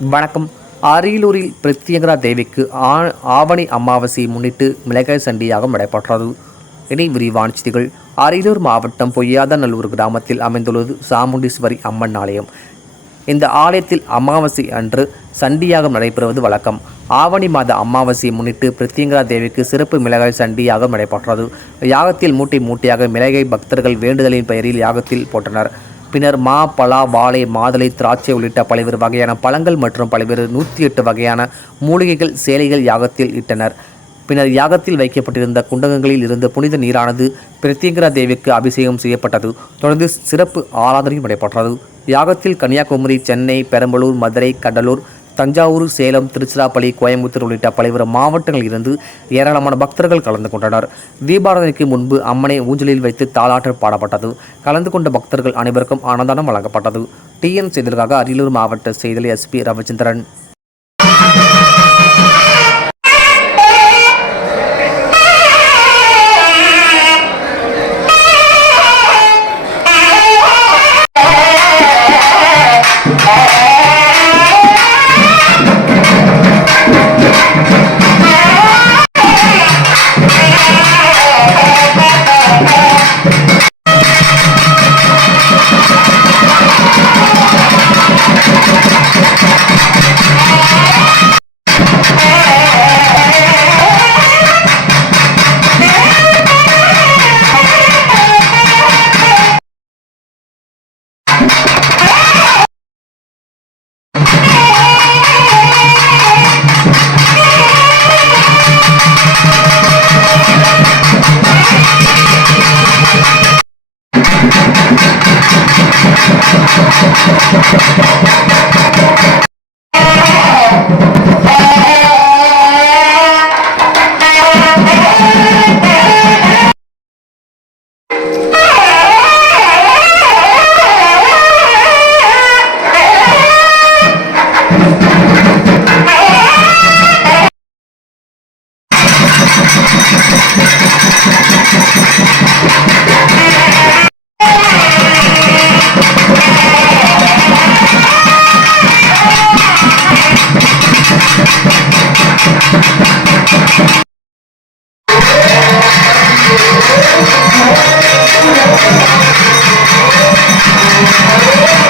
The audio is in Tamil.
வணக்கம். அரியலூரில் பிரத்யங்கரா தேவிக்கு ஆ- ஆவணி அமாவாசையை முன்னிட்டு மிளகாய் சண்டியாக நடைபெற்றது இனி விரிவான செய்திகள். அரியலூர் மாவட்டம் பொய்யாதநல்லூர் கிராமத்தில் அமைந்துள்ளது சாமுண்டீஸ்வரி அம்மன் ஆலயம். இந்த ஆலயத்தில் அமாவாசை அன்று சண்டியாகம் நடைபெறுவது வழக்கம். ஆவணி மாத அமாவாசையை முன்னிட்டு பிரத்யங்கரா தேவிக்கு சிறப்பு மிளகாய் சண்டியாகம் நடைபெற்றது யாகத்தில் மூட்டை மூட்டையாக மிளகாய் பக்தர்கள் வேண்டுதலின் பெயரில் யாகத்தில் போட்டனர் பின்னர் மா பலா வாழை மாதுளை திராட்சை உள்ளிட்ட பல்வேறு வகையான பழங்கள் மற்றும் பல்வேறு நூற்றி எட்டு வகையான மூலிகைகள் சேலைகள் யாகத்தில் இட்டனர். பின்னர் யாகத்தில் வைக்கப்பட்டிருந்த குண்டகங்களில் இருந்து புனித நீரானது பிரத்யங்கரா தேவிக்கு அபிஷேகம் செய்யப்பட்டது. தொடர்ந்து சிறப்பு ஆராதனையும் நடைபெற்றது. யாகத்தில் கன்னியாகுமரி சென்னை பெரம்பலூர் மதுரை கடலூர் தஞ்சாவூர் சேலம் திருச்சிராப்பள்ளி கோயம்புத்தூர் உள்ளிட்ட பல்வேறு மாவட்டங்களில் இருந்து ஏராளமான பக்தர்கள் கலந்து கொண்டனர். தீபாராதனைக்கு முன்பு அம்மனை ஊஞ்சலில் வைத்து தாளாற்றல் பாடப்பட்டது. கலந்து கொண்ட பக்தர்கள் அனைவருக்கும் அன்னதானம் வழங்கப்பட்டது. டிஎன் செய்திகளுக்காக அரியலூர் மாவட்ட செய்தியில் எஸ்பி ரவிச்சந்திரன். スパスパスパスパス。I'm sorry.